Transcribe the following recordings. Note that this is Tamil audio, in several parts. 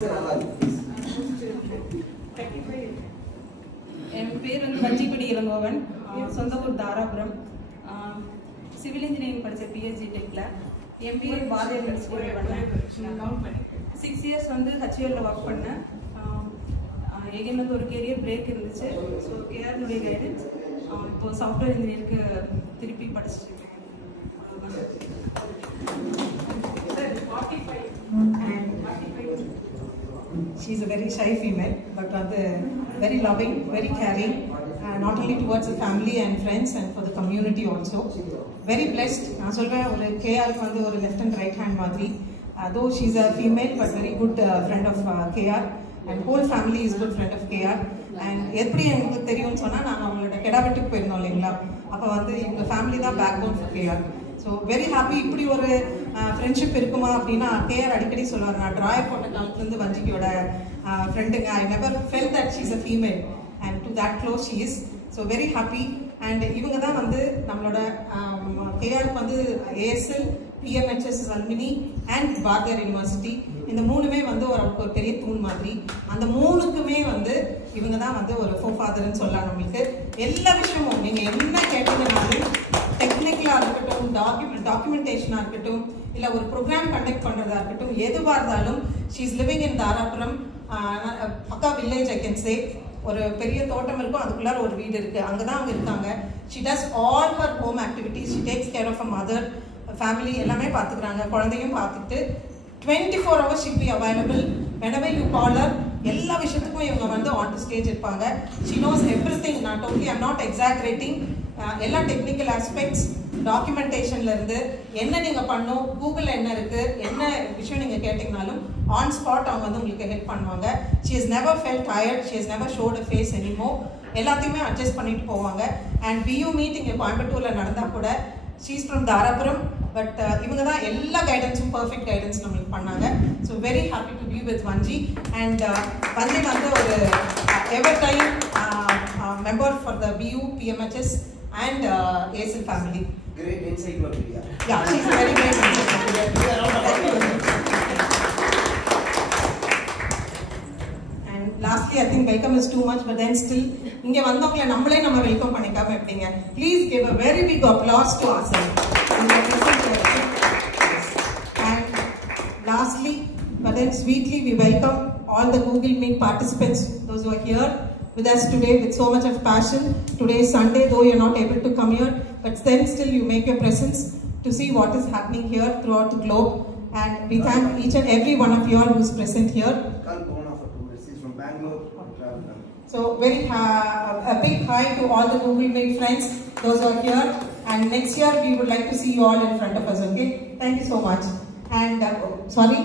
என் பேர் வந்து வஞ்சிக்குடி இளங்கோவன். சொந்த ஊர் தாராபுரம். சிவில் இன்ஜினியரிங் படித்த பிஹெச்டி டெக்கில் எம்பிஏ பாரதியார் யூனிவர்சிட்டியில் பண்ணேன். 6 இயர்ஸ் வந்து ஹச்யூஎல்ல ஒர்க் பண்ணேன். எகைன் வந்து ஒரு கெரியர் பிரேக் இருந்துச்சு. ஸோ கேஆர்னுடைய கைடன்ஸ் இப்போ சாஃப்ட்வேர் இன்ஜினியருக்கு திருப்பி படிச்சுட்டு இருக்கேன். She is a very shy female, but very loving, very caring, not only towards the family and friends and for the community also. Very blessed. நான் சொல்வேன் ஒரு கேஆருக்கு வந்து ஒரு லெஃப்ட் அண்ட் ரைட் ஹேண்ட் மாதிரி. Though she is a female, but very good friend of KR, and whole family is good friend of KR. And எப்படி எனக்கு தெரியும்னு சொன்னா நாங்கள் அவங்களோட கெடாவெட்டுக்கு போயிருந்தோம் இல்லைங்களா, அப்போ வந்து இவங்க ஃபேமிலி தான் backbone for KR. So very happy. இப்படி ஒரு ஃப்ரெண்ட்ஷிப் இருக்குமா அப்படின்னா கேஆர் அடிக்கடி சொல்லுவார், நான் ட்ராயர் போட்ட காலத்துலேருந்து வஞ்சிக்கியோட ஃப்ரெண்டுங்க. I never felt that she is a female and to that close she is. So very happy. And இவங்க தான் வந்து நம்மளோட கேஆருக்கு வந்து ASL, PMHS alumni and Bharathiar university, இந்த மூணுமே வந்து ஒரு பெரிய தூண் மாதிரி. அந்த மூணுக்குமே வந்து இவங்க தான் வந்து ஒரு ஃபோஃபாதர்ன்னு சொல்லலாம். நம்மளுக்கு எல்லா விஷயமும் நீங்கள் என்ன கேட்டீங்கன்னாலும், டெக்னிக்கலாக இருக்கட்டும், டாக்குமெண்டேஷனாக இருக்கட்டும், இல்லை ஒரு ப்ரோக்ராம் கண்டக்ட் பண்ணுறதா இருக்கட்டும், எதுவாக இருந்தாலும் she is living in Dharapuram. பக்கா வில்லேஜ் ஐ கேன் சே. ஒரு பெரிய தோட்டம் இருக்கும், அதுக்குள்ளார ஒரு வீடு இருக்குது, அங்கே தான் அவங்க இருக்காங்க. She does all her home activities. She takes care of a mother, family எல்லாமே பார்த்துக்கிறாங்க, குழந்தையும் பார்த்துட்டு 24 hours she'll be available. whenever you call her, எல்லா விஷயத்துக்கும் இவங்க வந்து ஆன் டு ஸ்டேஜ் இருப்பாங்க. She knows everything. Not only, I'm not exaggerating. எல்லா டெக்னிக்கல் ஆஸ்பெக்ட்ஸ், டாக்குமெண்டேஷன்லேருந்து என்ன நீங்கள் பண்ணணும், கூகுளில் என்ன இருக்குது, என்ன விஷயம் நீங்கள் கேட்டிங்கனாலும் ஆன் ஸ்பாட் அவங்க வந்து உங்களுக்கு ஹெல்ப் பண்ணுவாங்க. She is never fell tired, she is never showed a face anymore. எல்லாத்தையுமே அட்ஜஸ்ட் பண்ணிட்டு போவாங்க. அண்ட் பியூ மீட் இங்கே கோயம்புத்தூரில் நடந்தால் கூட she is from Dharapuram, but இவங்க தான் எல்லா கைடன்ஸும் பர்ஃபெக்ட் கைடன்ஸ் நம்மளுக்கு பண்ணாங்க. So very happy to be with Vanchi. And Vanchi வந்து ஒரு ever time member for the BU, PMHS and ASL family. Great encyclopedia. Yeah, she's a very great encyclopedia. And lastly, I think welcome is too much, but then still, இங்க வந்தவங்கள நம்மளே நம்ம வெல்கம் பண்ணிக்காம எப்படிங்க? Please give a very big applause to ourselves. And lastly, but then sweetly, we welcome all the Google Meet participants, those who are here with us today with so much of passion. Today is Sunday, though you're not able to come here, but then still you make your presence to see what is happening here throughout the globe. And we thank each and every one of you all who is present here. She's from Bangalore. So very a big hi to all the Google Meet friends, those who are here. And next year we would like to see you all in front of us. Okay, thank you so much. And sorry,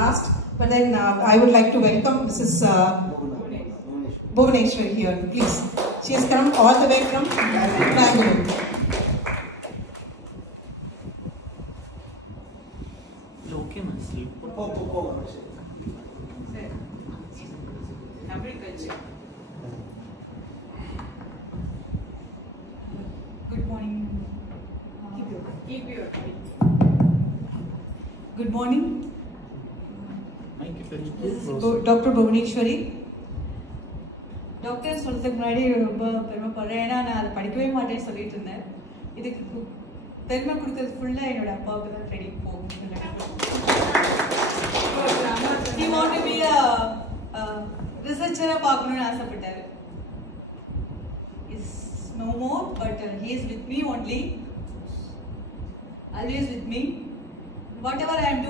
last, but then I would like to welcome Mrs. Bhuvaneshwari here, please. She has come all the way from Bangalore. Okay, Master. Good morning. Good morning. Dr. Bhuvaneshwari. Doctor சொல்றதுக்கு முன்னாடி ரொம்ப பெருமைப்படுறேன். ஏன்னா நான் அதை படிக்கவே மாட்டேன்னு சொல்லிட்டு இருந்தேன். இதுக்கு பெருமை கொடுத்தது ஃபுல்லா என்னோட அப்பாவுக்கு தான் ட்ரைனிங் போகும். He wanted to be a researcher பார்க்கணும்னு ஆசைப்பட்டாரு. Is no more, but he is with me only. Always with me. Whatever I am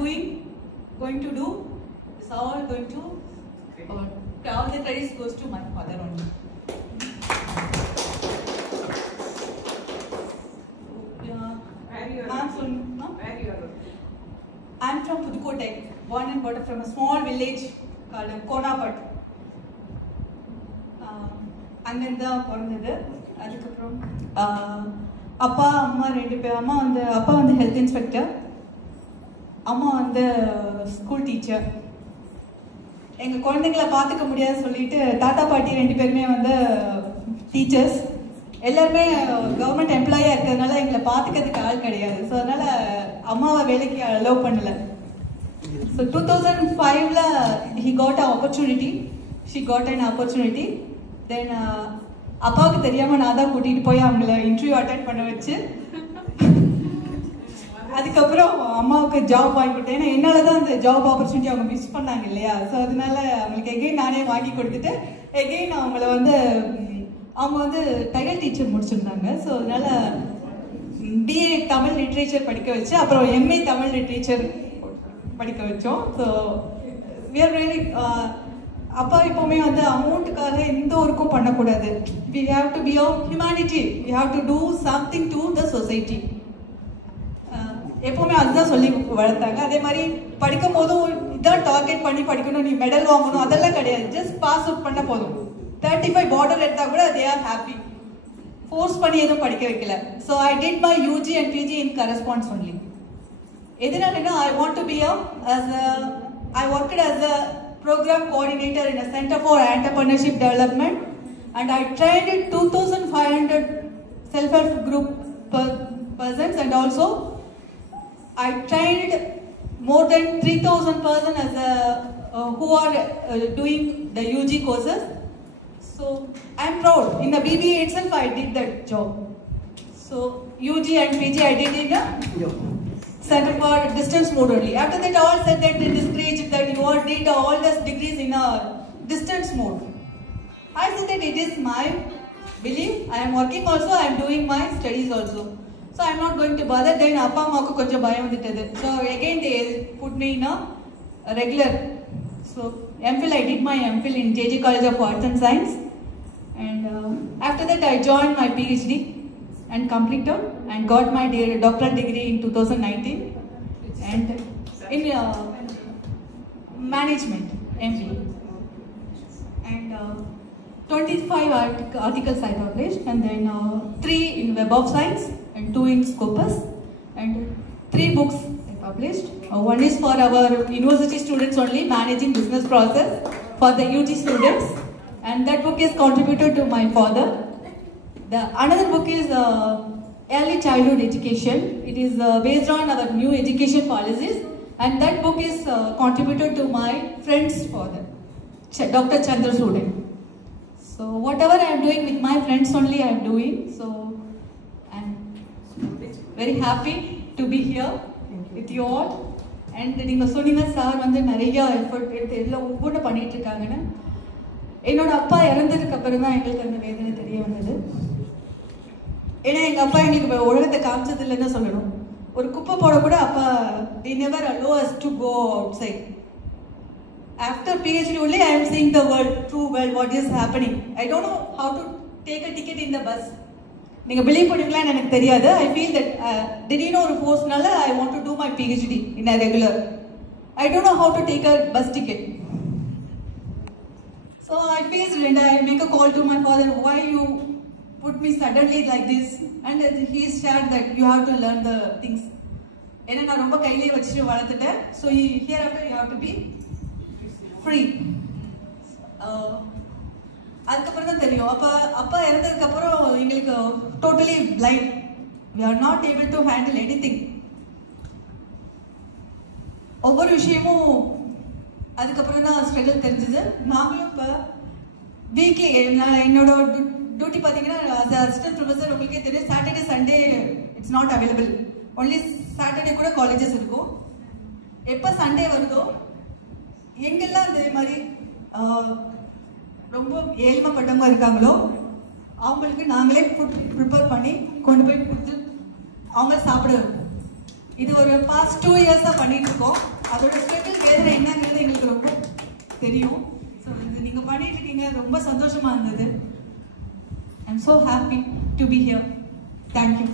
going to do, is all going to. All the credit goes to my father only. I'm from Pudukottai, born and brought up from a small village called Konapat. அங்கிருந்தா பிறந்தது. அதுக்கப்புறம் அப்பா அம்மா 2 பேர். அப்பா வந்து ஹெல்த் இன்ஸ்பெக்டர், அம்மா வந்து ஸ்கூல் டீச்சர். எங்கள் குழந்தைங்கள பார்த்துக்க முடியாது சொல்லிட்டு தாத்தா பாட்டி 2 பேருமே வந்து டீச்சர்ஸ். எல்லாருமே கவர்மெண்ட் எம்ப்ளாயாக இருக்கிறதுனால எங்களை பார்த்துக்கிறதுக்கு ஆள் கிடையாது. ஸோ அதனால் அம்மாவை வேலைக்கு அலோவ் பண்ணலை. So So 2005 he got an opportunity. She got an opportunity. Then அப்பாவுக்கு தெரியாம நான் தான் கூட்டிட்டு போய் அவங்கள இன்டர்வியூ அட்டெண்ட் பண்ண வச்சு அதுக்கப்புறம் அம்மாவுக்கு ஜாப் வாங்கி கொடுத்தேன். ஏன்னா என்னால தான் அந்த ஜாப் ஆப்பர்ச்சுனிட்டி அவங்க மிஸ் பண்ணாங்க இல்லையா. ஸோ அதனால அவங்களுக்கு எகெயின் நானே வாங்கி கொடுத்துட்டு எகெயின் அவங்கள வந்து அவங்க வந்து தையல் டீச்சர் முடிச்சிருந்தாங்க. ஸோ அதனால பிஏ தமிழ் லிட்ரேச்சர் படிக்க வச்சு அப்புறம் எம்ஏ தமிழ் லிட்ரேச்சர் படிக்க வச்சோம். ஸோ we are really அப்பா எப்பவுமே வந்து அமௌண்ட்டுக்காக எந்த ஒர்க்கும் பண்ணக்கூடாது. we have to be of humanity, we have to do something to the society. எப்பவுமே அதுதான் சொல்லி வளர்த்தாங்க. அதே மாதிரி படிக்கும் போதும் இதான் டார்கெட் பண்ணி படிக்கணும், நீ மெடல் வாங்கணும் அதெல்லாம் கிடையாது. ஜஸ்ட் பாஸ் அவுட் பண்ண போதும். 35 பார்டர் எடுத்தா கூட they are happy. ஃபோர்ஸ் பண்ணி எதுவும் படிக்க வைக்கல. So I did my UG and PG in correspondence only. எதனாலன்னா I want to be I worked as a program coordinator in a Center for Entrepreneurship Development, and I trained 2,500 self-help group persons, and also I trained more than 3,000 persons as who are doing the UG courses. So I'm proud. In the BBA itself, I did that job. So UG and PG I did in a Center for Distance Mode only. After that, all said that they discouraged that you all did all the degrees in a distance mode. I said that it is my belief. I am working also. I am doing my studies also. So I am not going to bother. Then appa ammakku konjam bayam vanditadu. So again they put me in a regular. So MPhil, I did my MPhil in JJ College of Arts and Science, and after that I joined my PhD and completed and got my doctoral degree in 2019 and in management MBA, and 25 articles I published, and then 3 in Web of Science and 2 in Scopus, and 3 books I published. One is for our university students only, managing business process for the UG students, and that book is contributed to my father. Another book is Early Childhood Education. It is based on our new education policies, and that book is contributed to my friend's father, Dr. Chandra Sudan. So whatever I am doing with my friends only I am doing. So I am very happy to be here with you all. And நீங்க சொன்னீங்க சார் வந்து நிறைய எஃபர்ட் எடுத்து எல்லாம் ஒவ்வொன்றும் பண்ணிட்டு இருக்காங்கன்னு. என்னோட அப்பா இறந்ததுக்கு அப்புறம் தான் எங்களுக்கு அந்த வேதனை தெரிய வந்தது. ஏன்னா எங்கள் அப்பா எங்களுக்கு உலகத்தை காமிச்சது இல்லைன்னு சொல்லணும். ஒரு குப்பை போட கூட அப்பா they never allow us to go outside. After PhD only I am seeing the world, true world, what is happening. I don't know how to take a ticket in the bus. நீங்கள் பிலீவ் பண்ணுவீங்களான்னு எனக்கு தெரியாது. I feel that திடீர்னு ஒரு ஃபோர்ஸ்னால I want to do my PhD in a regular. I don't know how to take a bus ticket. So I faced and I make a call to my father, why you put me suddenly like this, and he shared that you have to learn the things. ஏன்னா நான் ரொம்ப கையிலேயே வச்சுட்டு வளர்த்துட்டேன். So here after you have to be free. அதுக்கப்புறம் தான் தெரியும். அப்பா இறந்ததுக்கப்புறம் எங்களுக்கு totally blind. We are not able to handle anything. ஒவ்வொரு விஷயமும் அதுக்கப்புறம் தான் ஸ்ட்ரகிள் தெரிஞ்சது. நாங்களும் இப்போ வீக்லி என்னோட டியூட்டி பார்த்தீங்கன்னா அசிஸ்டன்ட் ப்ரொஃபஸர் உங்களுக்கே தெரியும். Saturday Sunday it's not available. Only Saturday கூட காலேஜஸ் இருக்கும். எப்போ சண்டே வருதோ எங்கெல்லாம் இதே மாதிரி ரொம்ப ஏழ்மைப்பட்டவங்க இருக்காங்களோ அவங்களுக்கு நாங்களே ஃபுட் ப்ரிப்பேர் பண்ணி கொண்டு போய் கொடுத்து அவங்க சாப்பிடுவோம். இது ஒரு பாஸ்ட் 2 இயர்ஸாக பண்ணிட்டு இருக்கோம். அதோட ஸ்ட்ரகிள் வேதனை என்னங்கிறது எங்களுக்கு ரொம்ப தெரியும். ஸோ இது நீங்கள் பண்ணிட்டு இருக்கீங்க, ரொம்ப சந்தோஷமாக இருந்தது. I am so happy to be here. Thank you.